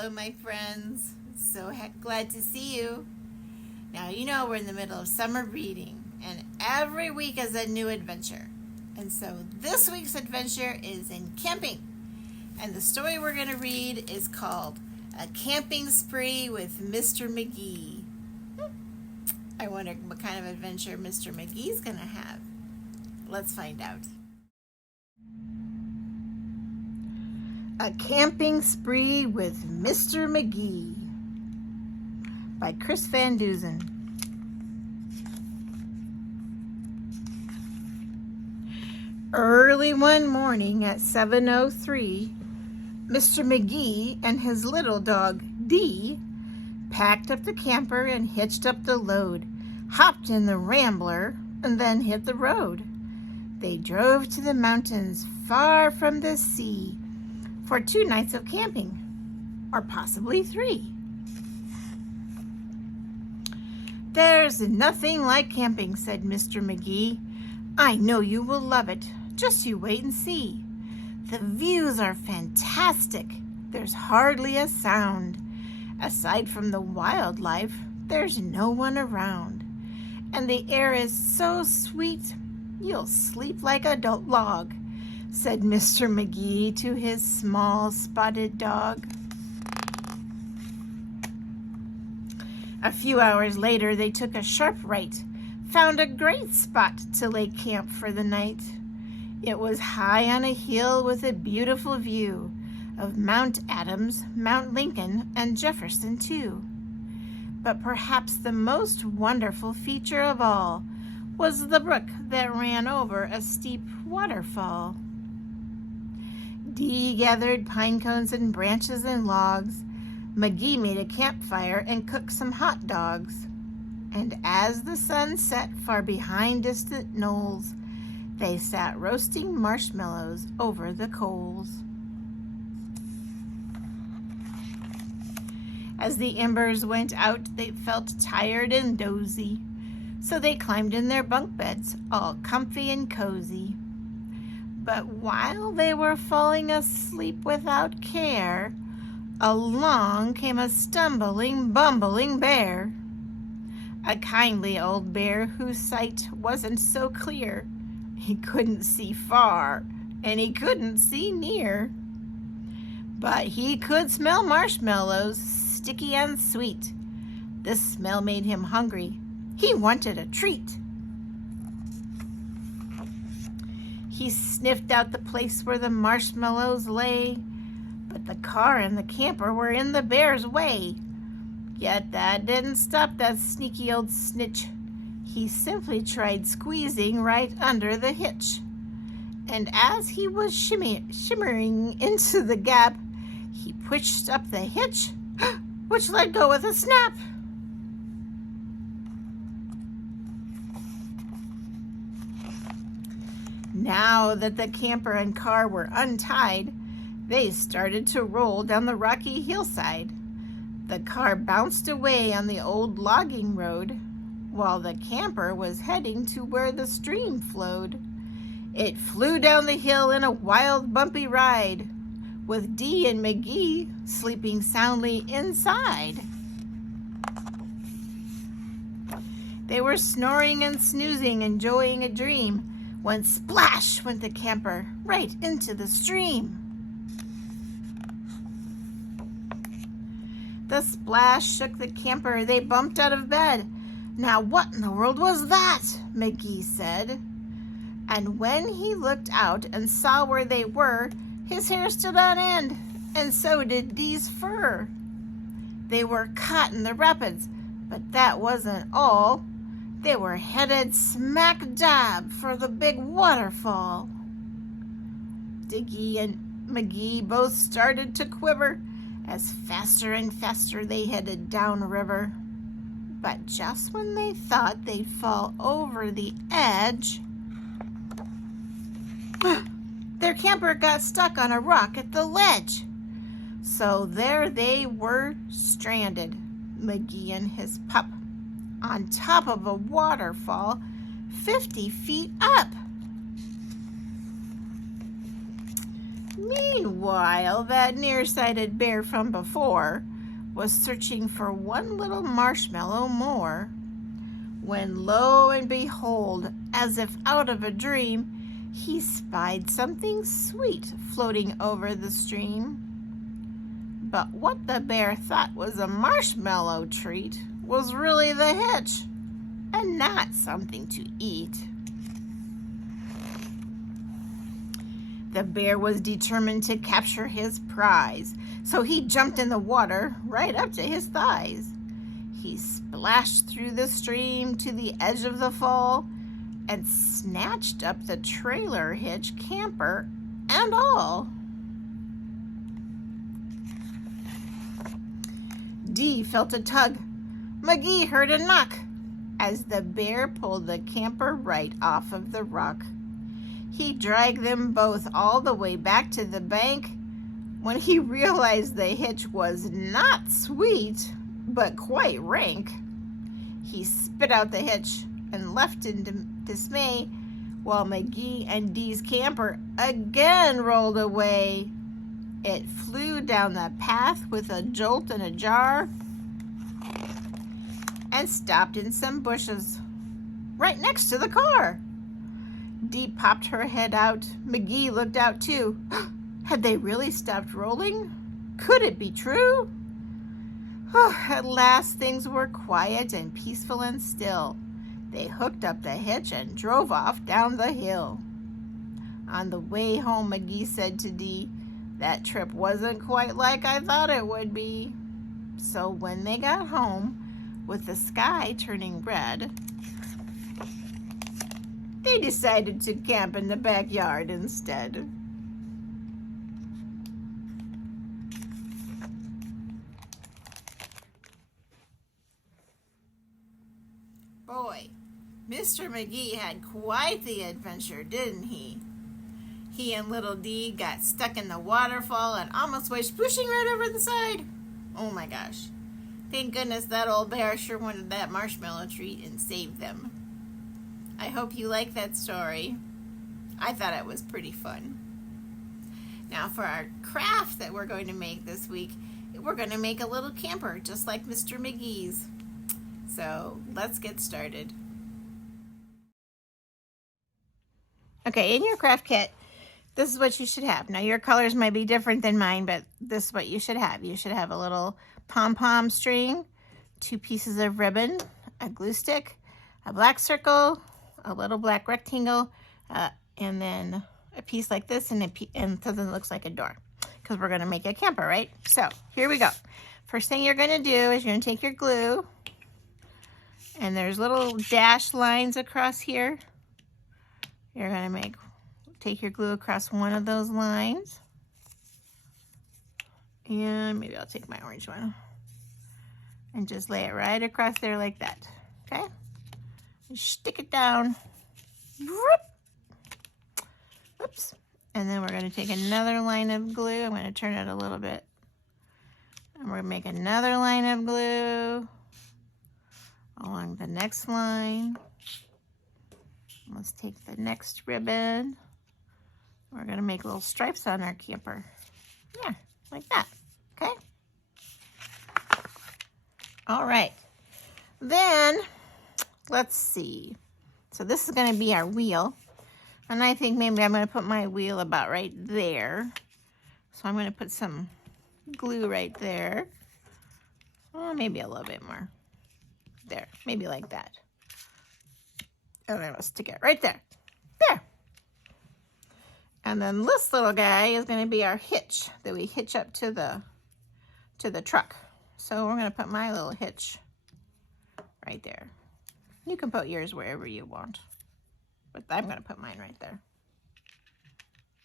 Hello, my friends. So glad to see you. Now, you know we're in the middle of summer reading, and every week is a new adventure. And so this week's adventure is in camping. And the story we're going to read is called A Camping Spree with Mr. Magee. I wonder what kind of adventure Mr. Magee's going to have. Let's find out. A Camping Spree with Mr. Magee by Chris Van Dusen. Early one morning at 7:03, Mr. Magee and his little dog, Dee, packed up the camper and hitched up the load, hopped in the Rambler, and then hit the road. They drove to the mountains far from the sea for 2 nights of camping, or possibly 3. "There's nothing like camping," said Mr. Magee. "I know you will love it. Just you wait and see. The views are fantastic. There's hardly a sound. Aside from the wildlife, there's no one around. And the air is so sweet, you'll sleep like a log," said Mr. Magee to his small spotted dog. A few hours later, they took a sharp right, found a great spot to lay camp for the night. It was high on a hill with a beautiful view of Mount Adams, Mount Lincoln, and Jefferson too. But perhaps the most wonderful feature of all was the brook that ran over a steep waterfall. Dee gathered pine cones and branches and logs. Magee made a campfire and cooked some hot dogs. And as the sun set far behind distant knolls, they sat roasting marshmallows over the coals. As the embers went out, they felt tired and dozy, so they climbed in their bunk beds, all comfy and cozy. But while they were falling asleep without care, along came a stumbling, bumbling bear. A kindly old bear whose sight wasn't so clear. He couldn't see far, and he couldn't see near. But he could smell marshmallows, sticky and sweet. This smell made him hungry. He wanted a treat. He sniffed out the place where the marshmallows lay, but the car and the camper were in the bear's way. Yet that didn't stop that sneaky old snitch. He simply tried squeezing right under the hitch. And as he was shimmering into the gap, he pushed up the hitch, which let go with a snap. Now that the camper and car were untied, they started to roll down the rocky hillside. The car bounced away on the old logging road, while the camper was heading to where the stream flowed. It flew down the hill in a wild, bumpy ride, with Dee and Magee sleeping soundly inside. They were snoring and snoozing, enjoying a dream, when splash went the camper right into the stream. The splash shook the camper. They bumped out of bed. "Now what in the world was that?" Magee said. And when he looked out and saw where they were, his hair stood on end, and so did Dee's fur. They were caught in the rapids, but that wasn't all. They were headed smack dab for the big waterfall. Dickie and Magee both started to quiver as faster and faster they headed downriver. But just when they thought they'd fall over the edge, their camper got stuck on a rock at the ledge. So there they were, stranded, Magee and his pup, on top of a waterfall 50 feet up. Meanwhile, that nearsighted bear from before was searching for one little marshmallow more, when lo and behold, as if out of a dream, he spied something sweet floating over the stream. But what the bear thought was a marshmallow treat was really the hitch, and not something to eat. The bear was determined to capture his prize, so he jumped in the water right up to his thighs. He splashed through the stream to the edge of the fall and snatched up the trailer hitch, camper and all. Dee felt a tug. Magee heard a knock as the bear pulled the camper right off of the rock. He dragged them both all the way back to the bank when he realized the hitch was not sweet, but quite rank. He spit out the hitch and left in dismay while Magee and Dee's camper again rolled away. It flew down the path with a jolt and a jar and stopped in some bushes right next to the car. Dee popped her head out. Magee looked out too. Had they really stopped rolling? Could it be true? At last things were quiet and peaceful and still. They hooked up the hitch and drove off down the hill. On the way home, Magee said to Dee, "That trip wasn't quite like I thought it would be." So when they got home, with the sky turning red, they decided to camp in the backyard instead. Boy, Mr. Magee had quite the adventure, didn't he? He and little Dee got stuck in the waterfall and almost went splooshing right over the side. Oh my gosh. Thank goodness that old bear sure wanted that marshmallow treat and saved them. I hope you like that story. I thought it was pretty fun. Now for our craft that we're going to make this week, we're going to make a little camper just like Mr. Magee's. So let's get started. Okay, in your craft kit, this is what you should have. Now your colors might be different than mine, but this is what you should have. You should have a little pom-pom string, 2 pieces of ribbon, a glue stick, a black circle, a little black rectangle, and then a piece like this and something that looks like a door, because we're going to make a camper, right? So here we go. First thing you're going to do is you're going to take your glue, and there's little dash lines across here. You're going to take your glue across one of those lines, and maybe I'll take my orange one and just lay it right across there like that. Okay, stick it down. Oops. And then we're going to take another line of glue. I'm going to turn it a little bit, and we're going to make another line of glue along the next line. Let's take the next ribbon. We're going to make little stripes on our camper. Yeah, like that. Okay? All right. Then, let's see. So this is going to be our wheel. And I think maybe I'm going to put my wheel about right there. So I'm going to put some glue right there. Oh, maybe a little bit more. There, maybe like that. And then we'll stick it right there. There. And then this little guy is going to be our hitch that we hitch up to the truck. So we're going to put my little hitch right there. You can put yours wherever you want, but I'm going to put mine right there.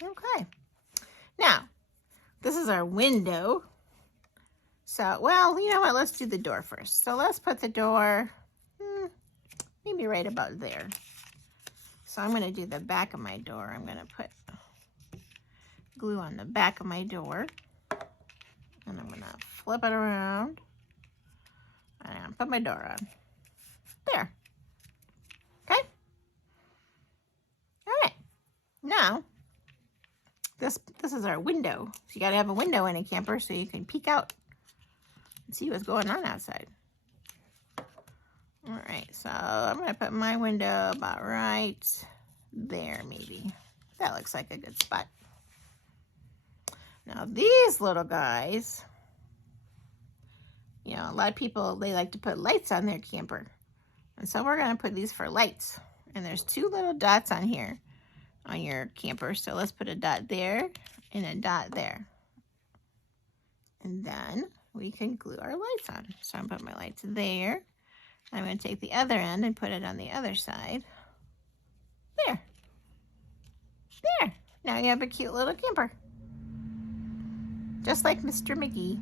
Okay. Now, this is our window. So, well, you know what? Let's do the door first. So let's put the door maybe right about there. So I'm going to do the back of my door. I'm going to put glue on the back of my door. And I'm going to flip it around. And put my door on. There. Okay? All right. Now, This is our window. So you gotta have a window in a camper so you can peek out and see what's going on outside. All right, so I'm gonna put my window about right there, maybe. That looks like a good spot. Now these little guys, you know, a lot of people, they like to put lights on their camper. And so we're gonna put these for lights. And there's 2 little dots on here on your camper. So let's put a dot there and a dot there. And then we can glue our lights on. So I'm gonna put my lights there. I'm gonna take the other end and put it on the other side. There. There. Now you have a cute little camper. Just like Mr. Magee.